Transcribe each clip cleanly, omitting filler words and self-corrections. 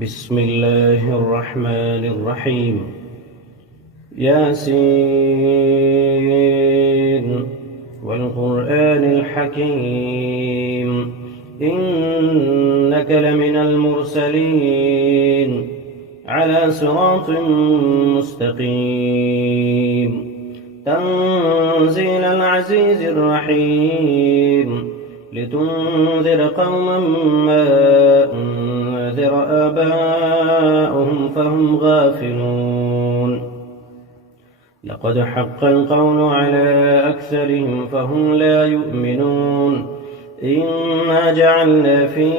بسم الله الرحمن الرحيم. ياسين والقرآن الحكيم إنك لمن المرسلين على صراط مستقيم تنزيل العزيز الرحيم لتنذر قوما ما أنذر آباؤهم فهم غافلون لقد حق القول على أكثرهم فهم لا يؤمنون إنا جعلنا في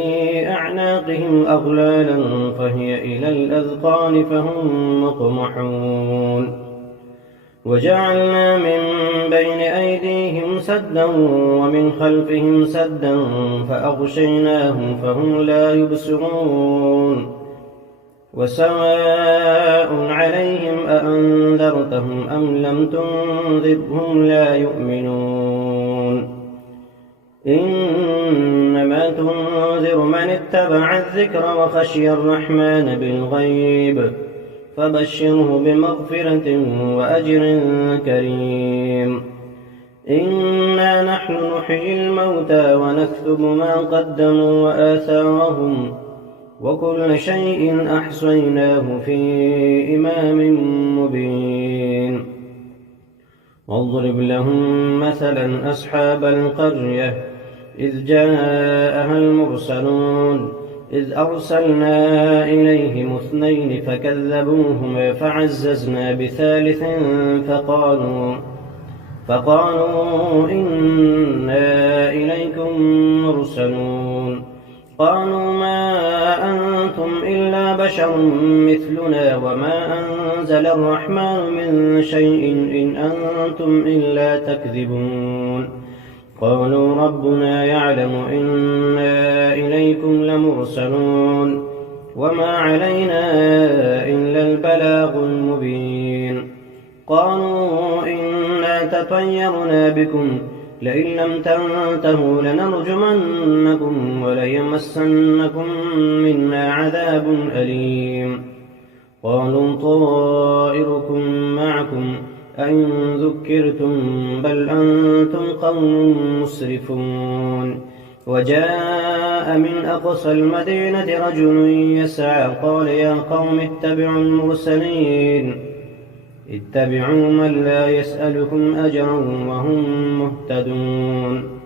أعناقهم أغلالا فهي إلى الأذقان فهم مقمحون وجعلنا من بين أيديهم سدا ومن خلفهم سدا فأغشيناهم فهم لا يبصرون وسواء عليهم أأنذرتهم أم لم تنذرهم لا يؤمنون إنما تنذر من اتبع الذكر وخشي الرحمن بالغيب فبشره بمغفرة وأجر كريم إنا نحن نحيي الموتى ونكتب ما قدموا وآثارهم وكل شيء أحصيناه في إمام مبين واضرب لهم مثلا أصحاب القرية إذ جاءها المرسلون إذ أرسلنا إليهم 2 فكذبوهما فعززنا بثالث فقالوا إنا إليكم مرسلون قالوا ما أنتم إلا بشر مثلنا وما أنزل الرحمن من شيء إن أنتم إلا تكذبون قالوا ربنا يعلم إنا إليكم لمرسلون وما علينا إلا البلاغ المبين قالوا إنا تطيرنا بكم لئن لم تنتهوا لنرجمنكم وليمسنكم منا عذاب أليم قالوا طائركم معكم أئن ذكرتم بل أنتم قوم مسرفون وجاء من أقصى المدينة رجل يسعى قال يا قوم اتبعوا المرسلين اتبعوا من لا يسألكم أجرا وهم مهتدون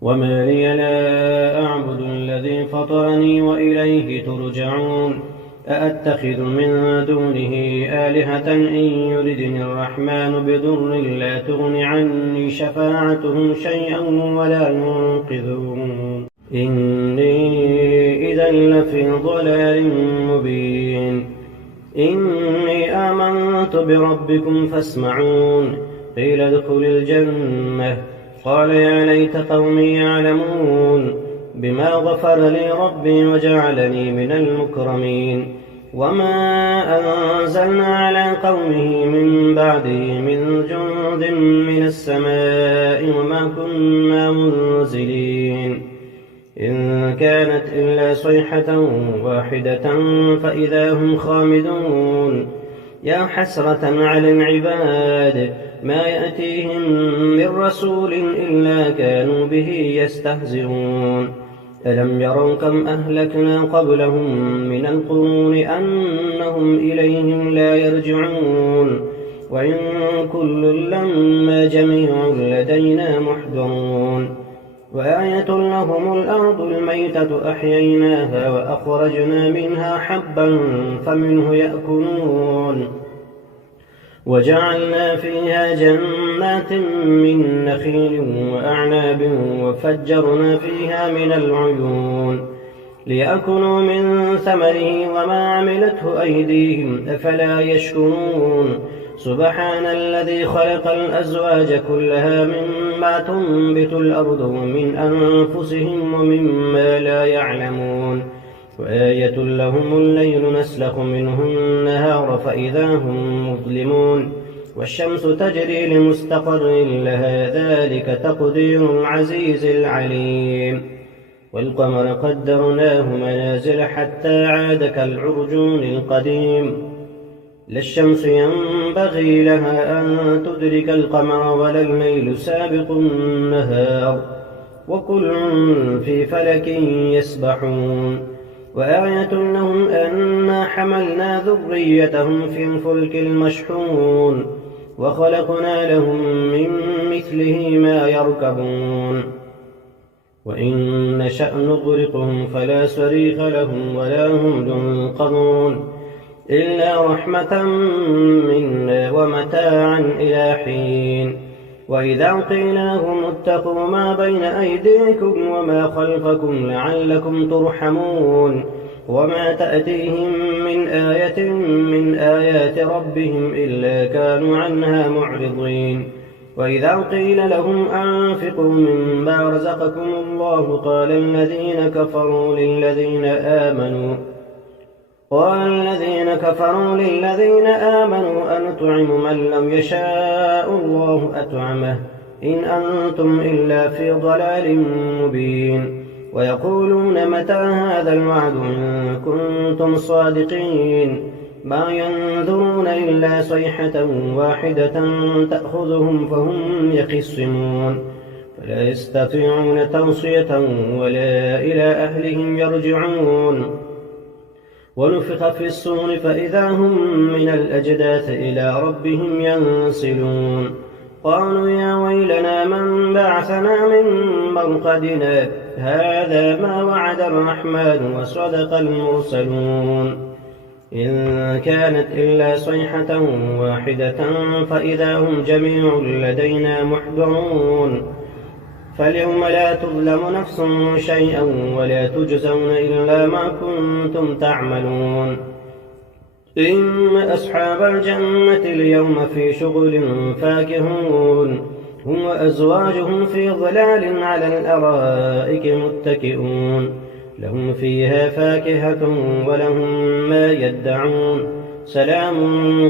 وما لي لا أعبد الذي فطرني وإليه ترجعون أأتخذ من دونه آلهة إن يردني الرحمن بضر لا تغن عني شفاعتهم شيئا ولا ينقذون إني إذا لفي ضلال مبين إني آمنت بربكم فاسمعون قيل ادخل الجنة قال يا ليت قومي يعلمون بما غفر لي ربي وجعلني من المكرمين وما أنزلنا على قومه من بعده من جند من السماء وما كنا منزلين إن كانت إلا صيحة واحدة فإذا هم خامدون يا حسرة على العباد ما يأتيهم من رسول إلا كانوا به يستهزئون ألم يروا كم أهلكنا قبلهم من القرون أنهم إليهم لا يرجعون وإن كل لما جميع لدينا محضرون وآية لهم الأرض الميتة أحييناها وأخرجنا منها حبا فمنه يأكلون وجعلنا فيها جنات من نخيل وأعناب وفجرنا فيها من العيون ليأكلوا من ثمره وما عملته أيديهم أفلا يشكرون سبحان الذي خلق الأزواج كلها مما تنبت الأرض ومن أنفسهم ومما لا يعلمون وآية لهم الليل نسلخ منه النهار فإذا هم مظلمون والشمس تجري لمستقر لها ذلك تقدير العزيز العليم والقمر قدرناه منازل حتى عاد كالعرجون القديم لا الشمس ينبغي لها أن تدرك القمر ولا الليل سابق النهار وكل في فلك يسبحون وآية لهم أنا حملنا ذريتهم في الفلك المشحون وخلقنا لهم من مثله ما يركبون وإن نشأ نغرقهم فلا صريخ لهم ولا هم ينقذون إلا رحمة منا ومتاعا إلى حين وإذا قيل لهم اتقوا ما بين أيديكم وما خلفكم لعلكم ترحمون وما تأتيهم من آية من آيات ربهم إلا كانوا عنها معرضين وإذا قيل لهم أنفقوا مما رزقكم الله قال الذين كفروا للذين آمنوا أنطعم من لم يشاء الله أطعمه إن أنتم إلا في ضلال مبين ويقولون متى هذا الوعد إن كنتم صادقين ما ينظرون إلا صيحة واحدة تأخذهم فهم يخصمون فلا يستطيعون توصية ولا إلى أهلهم يرجعون ونفخ في الصور فإذا هم من الأجداث إلى ربهم ينسلون قالوا يا ويلنا من بعثنا من مرقدنا هذا ما وعد الرحمن وصدق المرسلون إن كانت إلا صيحة واحدة فإذا هم جميع لدينا محضرون فاليوم لا تظلم نفس شيئا ولا تجزون إلا ما كنتم تعملون إن أصحاب الجنة اليوم في شغل فاكهون هم وأزواجهم في ظلال على الأرائك متكئون لهم فيها فاكهة ولهم ما يدعون سلام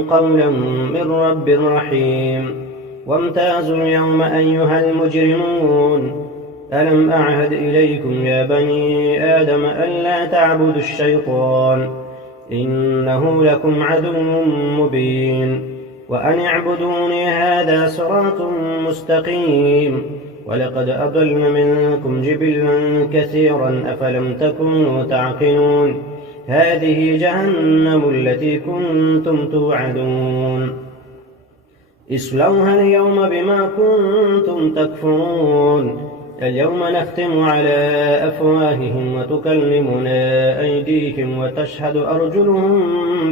قولا من رب رحيم وامتازوا اليوم أيها المجرمون ألم أعهد إليكم يا بني آدم ألا تعبدوا الشيطان إنه لكم عدو مبين وأن اعبدوني هذا صراط مستقيم ولقد أضل منكم جبلا كثيرا أفلم تكونوا تعقلون هذه جهنم التي كنتم توعدون اصلوها اليوم بما كنتم تكفرون اليوم نختم على أفواههم وتكلمنا أيديهم وتشهد أرجلهم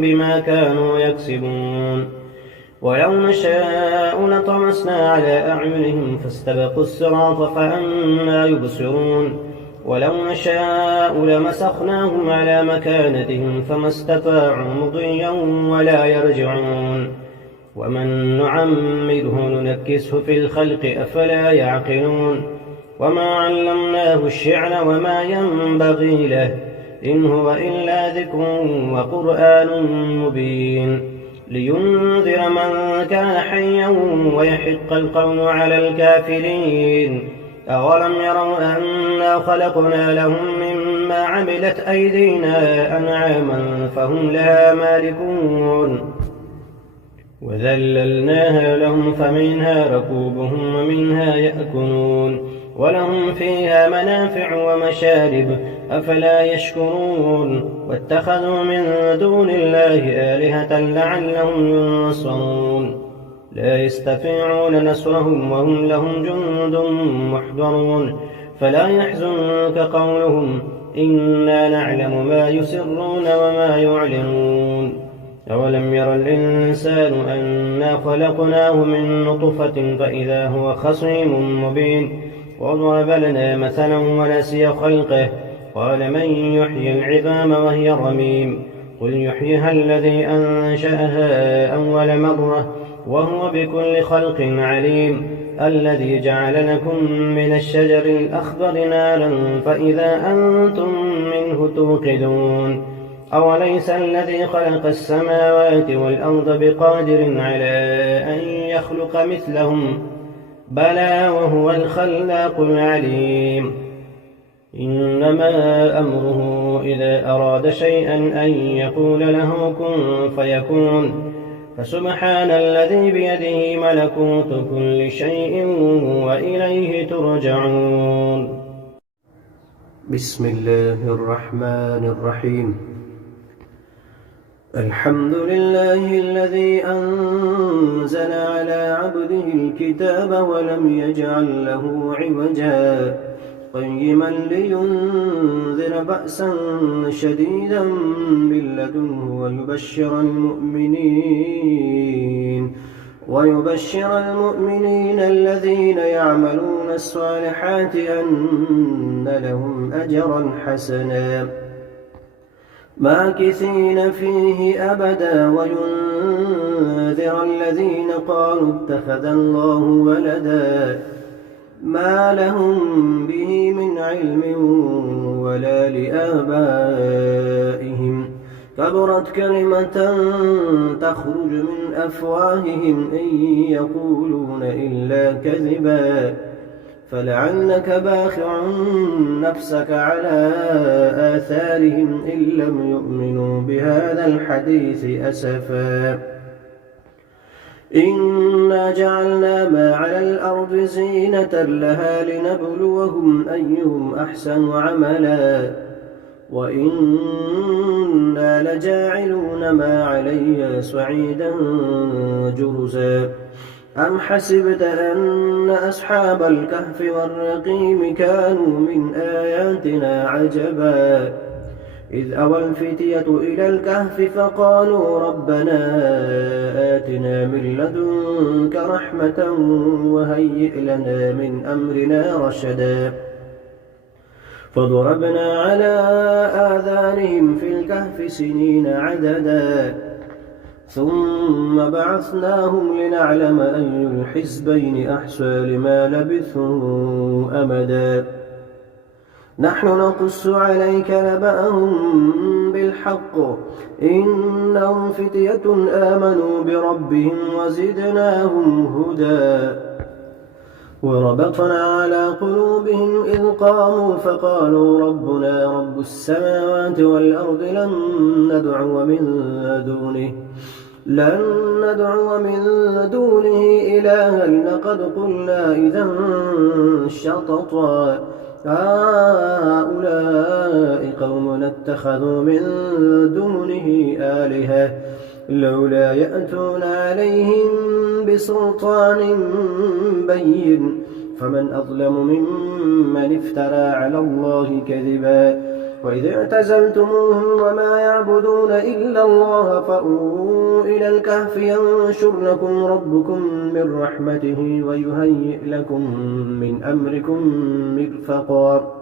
بما كانوا يكسبون ولو نشاء لطمسنا على أعينهم فاستبقوا الصراط فأنى يبصرون ولو نشاء لمسخناهم على مكانتهم فما استطاعوا مضيا ولا يرجعون ومن نعمره ننكسه في الخلق أفلا يعقلون وما علمناه الشعر وما ينبغي له إن هو إلا ذكر وقرآن مبين لينذر من كان حيا ويحق القول على الكافرين أولم يروا أنا خلقنا لهم مما عملت أيدينا أنعاما فهم لها مالكون وذللناها لهم فمنها ركوبهم ومنها يأكلون ولهم فيها منافع ومشارب أفلا يشكرون واتخذوا من دون الله آلهة لعلهم ينصرون لا يستطيعون نصرهم وهم لهم جند محضرون فلا يحزنك قولهم إنا نعلم ما يسرون وما يعلنون أولم ير الإنسان أنا خلقناه من نطفة فإذا هو خصيم مبين وضرب لنا مثلا ونسي خلقه قال من يحيي العظام وهي رميم قل يحييها الذي أنشأها أول مرة وهو بكل خلق عليم الذي جعل لكم من الشجر الأخضر نارا فإذا أنتم منه توقدون أوليس الذي خلق السماوات والأرض بقادر على أن يخلق مثلهم بلى وهو الخلاق العليم إنما أمره إذا أراد شيئا أن يقول له كن فيكون. فسبحان الذي بيده ملكوت كل شيء وإليه ترجعون. بسم الله الرحمن الرحيم. الحمد لله الذي أنزل على عبده الكتاب ولم يجعل له عوجا قيما لينذر بأسا شديدا من لدنه ويبشر المؤمنين الذين يعملون الصالحات أن لهم أجرا حسنا ماكثين فيه أبدا وينذر الذين قالوا اتخذ الله ولدا ما لهم به من علم ولا لآبائهم كبرت كلمة تخرج من أفواههم إن يقولون إلا كذبا فلعلك باخع نفسك على آثارهم إن لم يؤمنوا بهذا الحديث أسفا إنا جعلنا ما على الأرض زينة لها لنبلوهم أيهم أحسن عملا وإنا لجاعلون ما عليها صعيدا جرزا أم حسبت أن أصحاب الكهف والرقيم كانوا من آياتنا عجبا إذ أوى الفتية إلى الكهف فقالوا ربنا آتنا من لدنك رحمة وهيئ لنا من أمرنا رشدا فضربنا على آذانهم في الكهف سنين عددا ثم بعثناهم لنعلم أي الحزبين أحصى لما لبثوا أمدا نحن نقص عليك نبأهم بالحق إنهم فتية آمنوا بربهم وزدناهم هدى وربطنا على قلوبهم إذ قاموا فقالوا ربنا رب السماوات والأرض لن ندعو من دونه إلها لقد قلنا إذا شططا هؤلاء قوم اتخذوا من دونه آلهة لولا يأتون عليهم بسلطان بين فمن أظلم ممن افترى على الله كذبا وإذ اعتزلتموهم وما يعبدون إلا الله فأووا إلى الكهف ينشر لكم ربكم من رحمته ويهيئ لكم من أمركم مرفقا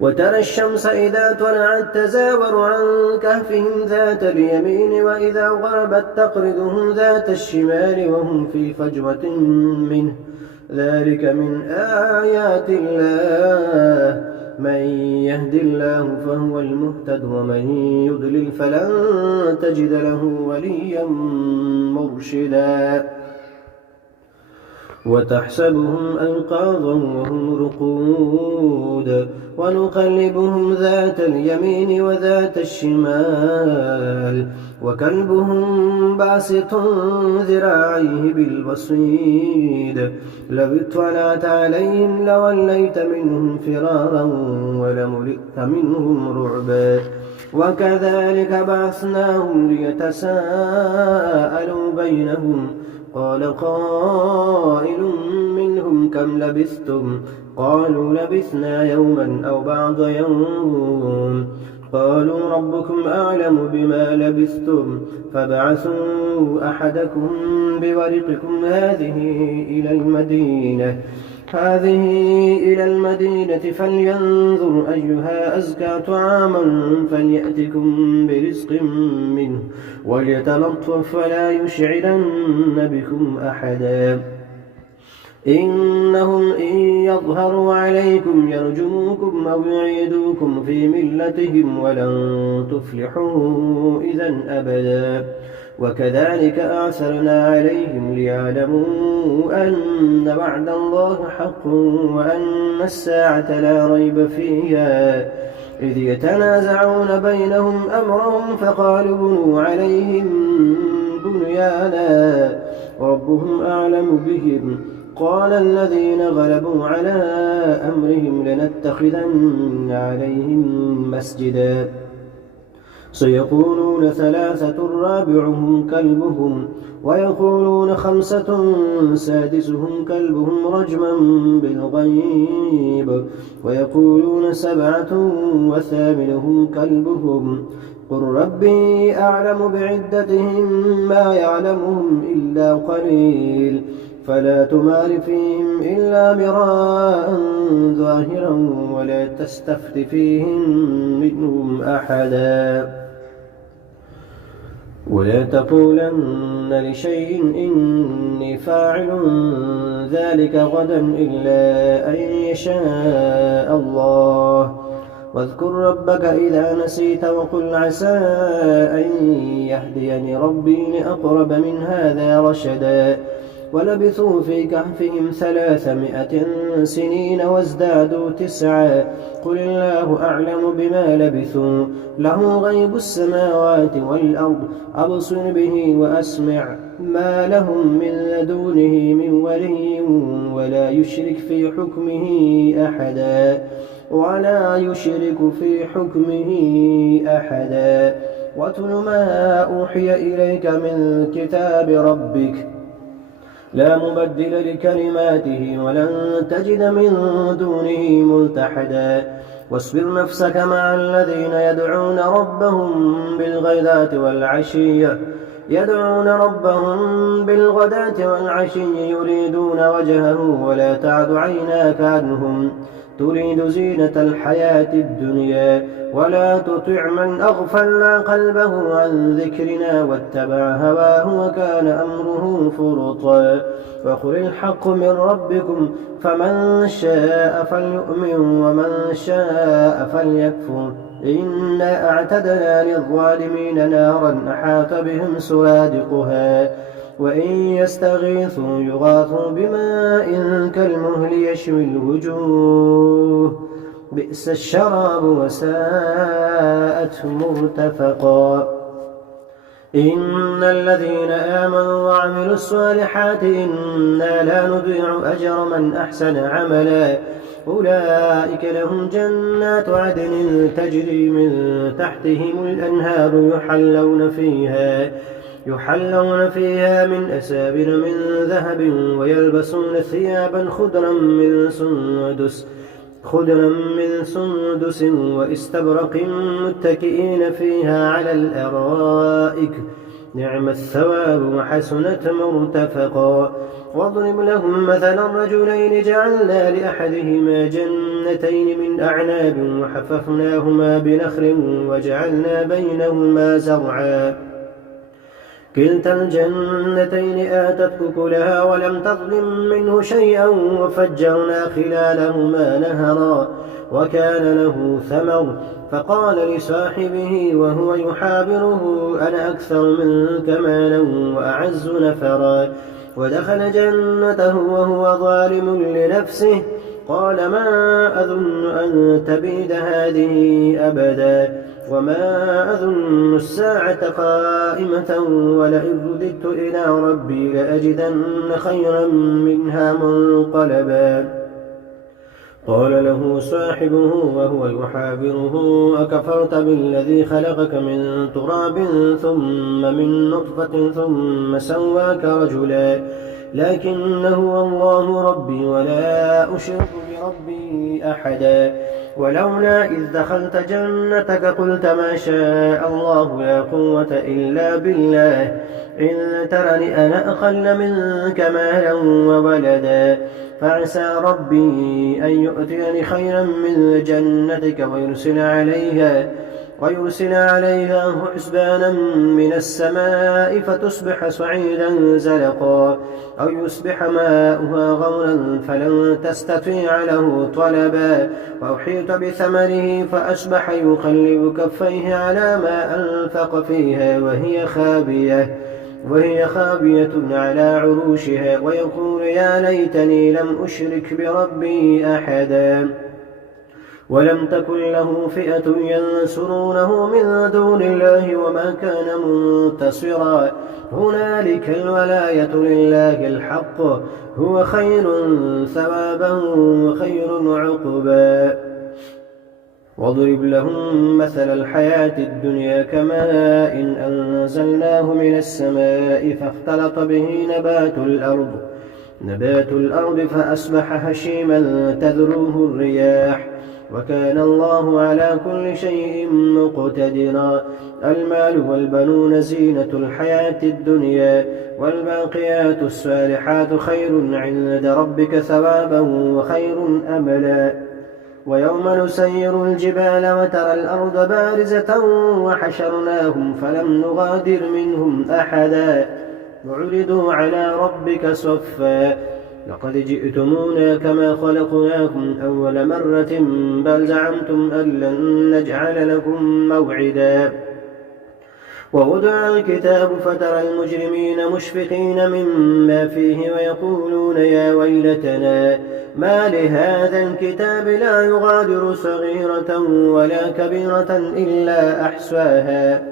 وترى الشمس إذا طلعت تزاور عن كهفهم ذات اليمين وإذا غربت تقرضهم ذات الشمال وهم في فجوة منه ذلك من آيات الله من يهد الله فهو المهتد ومن يضلل فلن تجد له وليا مرشدا وتحسبهم أيقاظا وهم رقود ونقلبهم ذات اليمين وذات الشمال وكلبهم باسط ذراعيه بالوصيد لو اطلعت عليهم لوليت منهم فرارا ولملئت منهم رعبا وكذلك بعثناهم ليتساءلوا بينهم قال قائل منهم كم لبثتم قالوا لبثنا يوما أو بعض يوم قالوا ربكم أعلم بما لبثتم فابعثوا أحدكم بورقكم هذه إلى المدينة فلينظر أيها أزكى طعاما فليأتكم برزق منه وليتلطف فلا يشعرن بكم أحدا إنهم إن يظهروا عليكم يرجموكم أو يعيدوكم في ملتهم ولن تفلحوا إذا أبدا وكذلك أعثرنا عليهم ليعلموا أن وعد الله حق وأن الساعة لا ريب فيها إذ يتنازعون بينهم أمرهم فقالوا بنوا عليهم بنيانا ربهم أعلم بهم قال الذين غلبوا على أمرهم لنتخذن عليهم مسجدا سيقولون ثلاثة رابعهم كلبهم ويقولون خمسة سادسهم كلبهم رجما بالغيب ويقولون سبعة وثامنهم كلبهم قل ربي أعلم بعدتهم ما يعلمهم إلا قليل فلا تمار فيهم إلا مراء ظاهرا ولا تستفت فيهم منهم أحدا ولا تقولن لشيء إني فاعل ذلك غدا إلا أن يشاء الله واذكر ربك إذا نسيت وقل عسى أن يهديني ربي لأقرب من هذا رشدا ولبثوا في كهفهم 300 سنين وازدادوا 9 قل الله أعلم بما لبثوا له غيب السماوات والأرض أبصر به وأسمع ما لهم من لدونه من ولي ولا يشرك في حكمه أحدا واتل ما أوحي إليك من كتاب ربك لا مبدل لكلماته ولن تجد من دونه ملتحدا واصبر نفسك مع الذين يدعون ربهم بالغداة والعشي يريدون وجهه ولا تعد عيناك عنهم تريد زينة الحياة الدنيا ولا تطع من أغفلنا قلبه عن ذكرنا واتبع هواه وكان أمره فرطا وقل الحق من ربكم فمن شاء فليؤمن ومن شاء فليكفر إنا أعتدنا للظالمين نارا أحاط بهم سرادقها وإن يستغيثوا يغاثوا بماء كالمهل يشوي الوجوه بئس الشراب وساءت مرتفقا إن الذين آمنوا وعملوا الصالحات إنا لا نضيع أجر من أحسن عملا أولئك لهم جنات عدن تجري من تحتهم الأنهار يحلون فيها من أسابر من ذهب ويلبسون ثيابا خضرا من سندس واستبرق متكئين فيها على الأرائك نعم الثواب وحسنت مرتفقا واضرب لهم مثلا رجلين جعلنا لأحدهما جنتين من أعناب وحففناهما بنخل وجعلنا بينهما زرعا كلتا الجنتين آتت أكلها ولم تظلم منه شيئا وفجرنا خلالهما نهرا وكان له ثمر فقال لصاحبه وهو يحاوره أنا أكثر منك مالا وأعز نفرا ودخل جنته وهو ظالم لنفسه قال ما أظن أن تبيد هذه أبدا وما أظن الساعة قائمة ولئن رددت إلى ربي لأجدن خيرا منها منقلبا قال له صاحبه وهو يحاوره أكفرت بالذي خلقك من تراب ثم من نطفة ثم سواك رجلا لكن هو الله ربي ولا أشرك بربي أحدا ولولا إذ دخلت جنتك قلت ما شاء الله لا قوة إلا بالله إن ترني أنا أقل منك مالا وولدا فعسى ربي أن يؤتيني خيرا من جنتك ويرسل عليها حسبانا من السماء فتصبح صعيدا زلقا أو يصبح ماؤها غورا فلن تستطيع له طلبا وأحيط بثمره فأصبح يقلب كفيه على ما أنفق فيها وهي خابية على عروشها ويقول يا ليتني لم أشرك بربي أحدا ولم تكن له فئة ينصرونه من دون الله وما كان منتصرا هنالك الولاية لله الحق هو خير ثوابا وخير عقبا واضرب لهم مثل الحياة الدنيا كماء إن أنزلناه من السماء فاختلط به نبات الأرض فأصبح هشيما تذروه الرياح وكان الله على كل شيء مقتدرا المال والبنون زينة الحياة الدنيا والباقيات الصالحات خير عند ربك ثوابا وخير أملا ويوم نسير الجبال وترى الأرض بارزة وحشرناهم فلم نغادر منهم أحدا وعرضوا على ربك صفا لقد جئتمونا كما خلقناكم أول مرة بل زعمتم أن لن نجعل لكم موعدا ووضع الكتاب فترى المجرمين مشفقين مما فيه ويقولون يا ويلتنا ما لهذا الكتاب لا يغادر صغيرة ولا كبيرة إلا أحصاها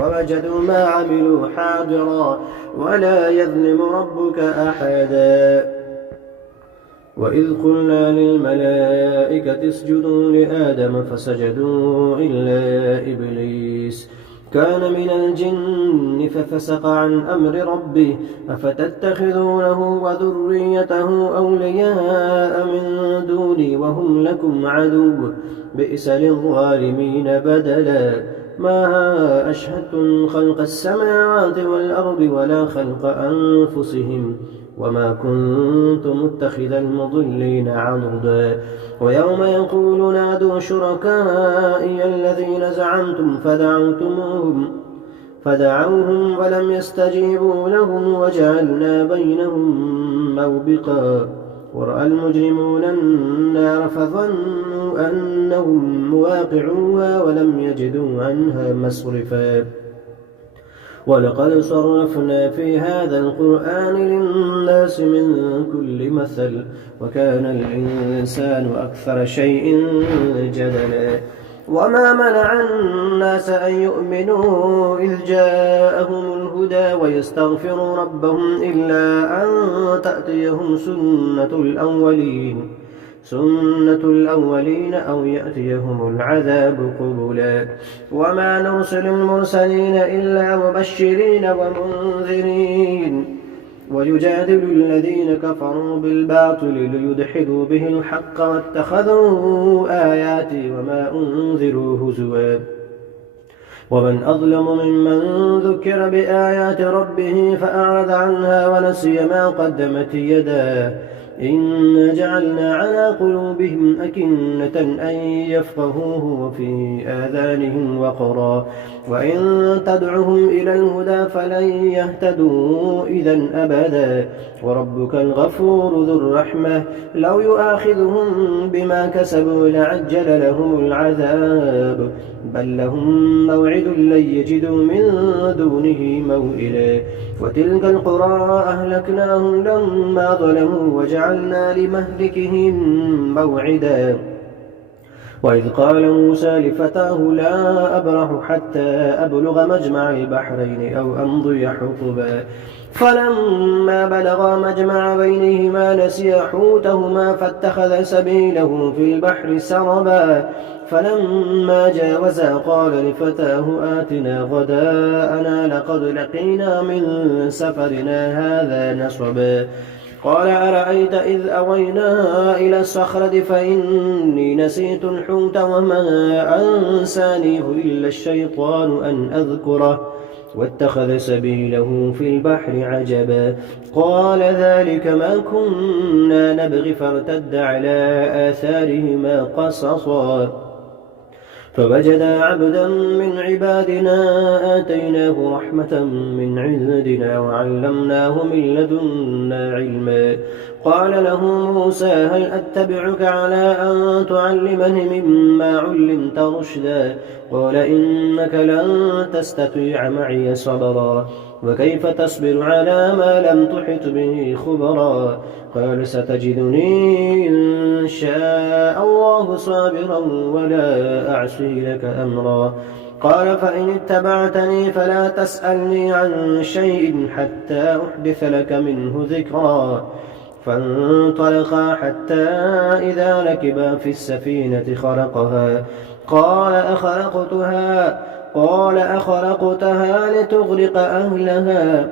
ووجدوا ما عملوا حاضرا ولا يظلم ربك أحدا وإذ قلنا للملائكة اسجدوا لآدم فسجدوا إلا إبليس كان من الجن ففسق عن أمر ربه أفتتخذونه وذريته أولياء من دوني وهم لكم عدو بئس للظالمين بدلا ما أشهدتم خلق السماوات والأرض ولا خلق أنفسهم وما كنت متخذ المضلين عضدا ويوم يقول نادوا شركائي الذين زعمتم فدعوهم ولم يستجيبوا لهم وجعلنا بينهم موبقا ورأى المجرمون النار فظنوا أنهم مواقعوها ولم يجدوا عنها مصرفا ولقد صرفنا في هذا القرآن للناس من كل مثل وكان الإنسان أكثر شيء جدلا وما منع الناس أن يؤمنوا إذ جاءهم الهدى ويستغفروا ربهم إلا أن تأتيهم سنة الأولين أو يأتيهم العذاب قبلا وما نرسل المرسلين إلا مبشرين ومنذرين ويجادل الذين كفروا بالباطل ليدحضوا به الحق واتخذوا آياتي وما أنذروا هزوا ومن أظلم ممن ذكر بآيات ربه فأعرض عنها ونسي ما قدمت يداه إنا جعلنا على قلوبهم أكنة أن يفقهوه وفي آذانهم وقرا وإن تدعهم إلى الهدى فلن يهتدوا إذا أبدا وربك الغفور ذو الرحمة لو يؤاخذهم بما كسبوا لعجل لهم العذاب بل لهم موعد لن يجدوا من دونه موئلا وتلك القرى أهلكناهم لما ظلموا وجعلنا لمهلكهم موعدا وإذ قال موسى لفتاه لا أبرح حتى أبلغ مجمع البحرين أو أمضي حقبا فلما بلغا مجمع بينهما نسيا حوتهما فاتخذ سبيله في البحر سربا فلما جاوزا قال لفتاه آتنا غداءنا لقد لقينا من سفرنا هذا نصبا قال أرأيت إذ أوينا إلى الصخرة فإني نسيت الحوت وما أنسانيه إلا الشيطان أن أذكره واتخذ سبيله في البحر عجبا قال ذلك ما كنا نبغي فارتد على آثارهما قصصا فوجدا عبدا من عبادنا آتيناه رحمة من عندنا وعلمناه من لدنا علما. قال له موسى هل أتبعك على أن تعلمني مما علمت رشدا؟ قال إنك لن تستطيع معي صبرا وكيف تصبر على ما لم تحط به خبرا؟ قال ستجدني إن شاء الله صابرا ولا أعصي لك أمرا. قال فإن اتبعتني فلا تسألني عن شيء حتى أحدث لك منه ذكرا. فانطلقا حتى إذا ركبا في السفينة خرقها قال أخرقتها لتغرق أهلها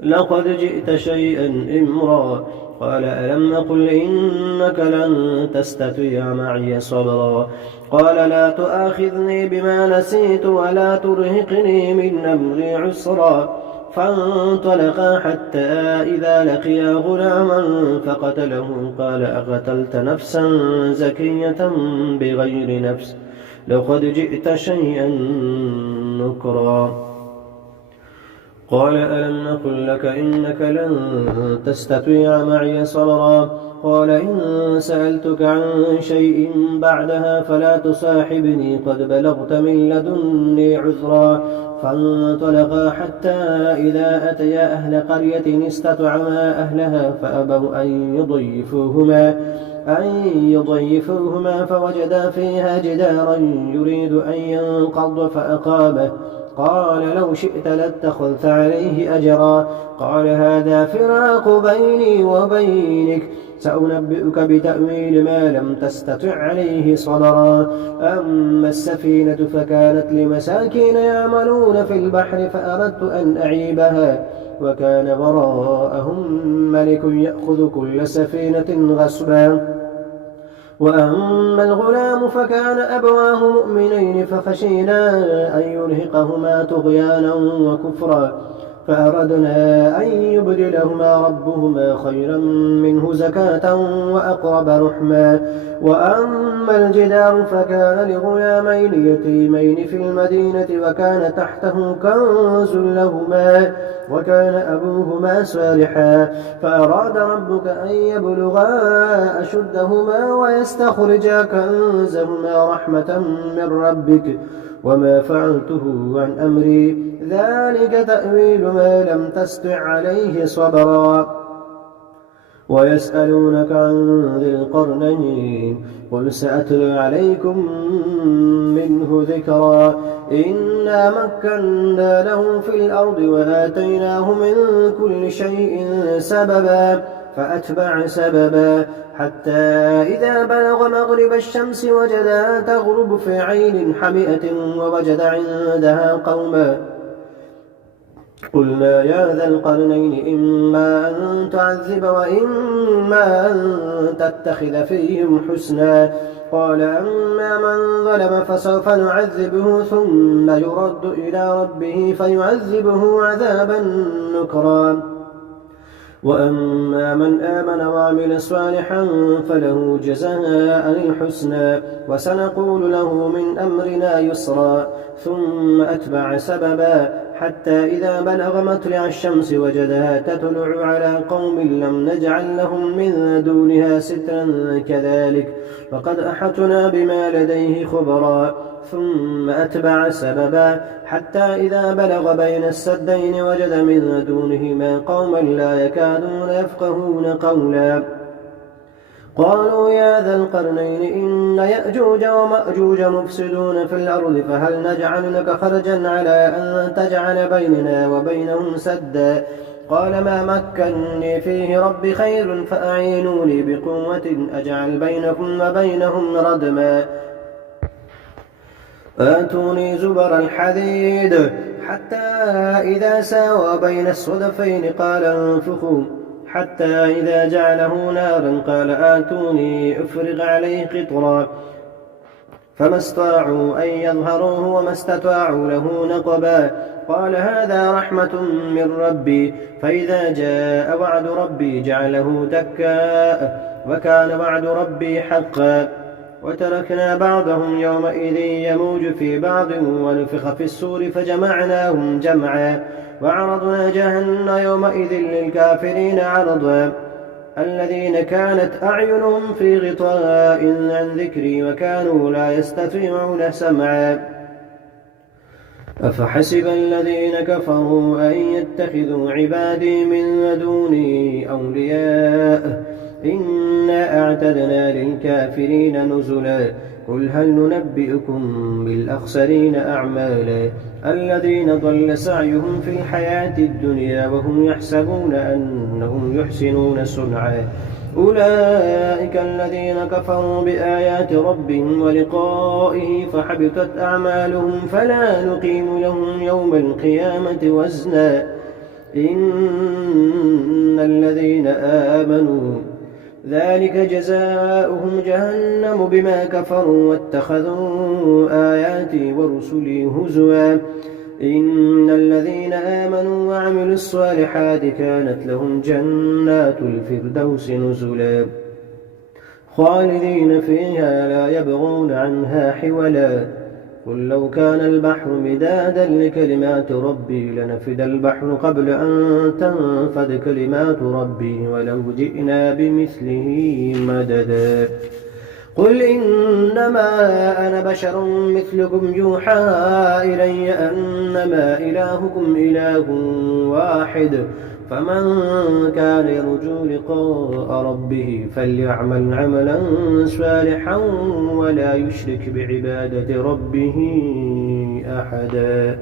لقد جئت شيئا إمرا. قال ألم أقل إنك لن تستطيع معي صبرا؟ قال لا تؤاخذني بما نسيت ولا ترهقني من أمري عسرا. فانطلقا حتى إذا لقيا غلاما فقتله قال أقتلت نفسا زكية بغير نفس لقد جئت شيئا نكرا. قال ألم نقل لك إنك لن تستطيع معي صبرا؟ قال إن سألتك عن شيء بعدها فلا تصاحبني قد بلغت من لدني عذرا. فانطلقا حتى إذا أتيا أهل قرية استطعما أهلها فأبوا أن يضيفوهما فوجدا فيها جدارا يريد أن ينقض فأقامه. قال لو شئت لاتخذت عليه أجرا. قال هذا فراق بيني وبينك سأنبئك بتأويل ما لم تستطع عليه صبرا. أما السفينة فكانت لمساكين يعملون في البحر فأردت أن أعيبها وكان وراءهم ملك يأخذ كل سفينة غصبا. وأما الغلام فكان أبواه مؤمنين فخشينا أن يرهقهما طغيانا وكفرا فأردنا أن يبدلهما ربهما خيرا منه زكاة وأقرب رحما. وأما الجدار فكان لغلامين يتيمين في المدينة وكان تحته كنز لهما وكان أبوهما صالحا فأراد ربك أن يبلغا أشدهما ويستخرجا كنزهما رحمة من ربك وما فعلته عن أمري ذلك تأويل ما لم تستطع عليه صبرا. ويسألونك عن ذي القرنين قل سأتلو عليكم منه ذكرا. إنا مكنا له في الأرض وآتيناه من كل شيء سببا فأتبع سببا حتى إذا بلغ مغرب الشمس وجدها تغرب في عين حمئة ووجد عندها قوما. قلنا يا ذا القرنين إما أن تعذب وإما أن تتخذ فيهم حسنا. قال أما من ظلم فسوف نعذبه ثم يرد إلى ربه فيعذبه عذابا نكرا. وأما من آمن وعمل صالحا فله جزاء الحسنى وسنقول له من أمرنا يسرا. ثم أتبع سببا حتى إذا بلغ مطلع الشمس وجدها تطلع على قوم لم نجعل لهم من دونها سترا كذلك وقد أحطنا بما لديه خبرا. ثم أتبع سببا حتى إذا بلغ بين السدين وجد من دونهما قوما لا يكادون يفقهون قولا. قالوا يا ذا القرنين إن يأجوج ومأجوج مفسدون في الأرض فهل نجعل لك خرجا على أن تجعل بيننا وبينهم سدا؟ قال ما مكنني فيه ربي خير فأعينوني بقوة أجعل بينكم وبينهم ردما. آتوني زبر الحديد حتى إذا ساوى بين الصدفين قال انفخوا حتى إذا جعله نارا قال آتوني أفرغ عليه قطرا. فما استطاعوا أن يظهروه وما استطاعوا له نقبا. قال هذا رحمة من ربي فإذا جاء وعد ربي جعله دكا وكان وعد ربي حقا. وتركنا بعضهم يومئذ يموج في بعض ونفخ في السور فجمعناهم جمعا وعرضنا جهنم يومئذ للكافرين عرضا الذين كانت أعينهم في غطاء عن ذكري وكانوا لا يستطيعون سمعا أفحسب الذين كفروا أن يتخذوا عبادي من دوني أولياء إنا أعتدنا للكافرين نزلا قل هل ننبئكم بالأخسرين أعمالا الذين ضل سعيهم في الحياة الدنيا وهم يحسبون أنهم يحسنون صنعا أولئك الذين كفروا بآيات ربهم ولقائه فحبطت أعمالهم فلا نقيم لهم يوم القيامة وزنا إن الذين آمنوا ذلك جزاؤهم جهنم بما كفروا واتخذوا آياتي ورسلي هزوا إن الذين آمنوا وعملوا الصالحات كانت لهم جنات الفردوس نزلا خالدين فيها لا يبغون عنها حولا قل لو كان البحر مدادا لكلمات ربي لنفد البحر قبل أن تنفد كلمات ربي ولو جئنا بمثله مددا قل إنما أنا بشر مثلكم يوحى إلي أنما إلهكم إله واحد فمن كان يرجو لقاء ربه فليعمل عملا صالحا ولا يشرك بعبادة ربه أحدا.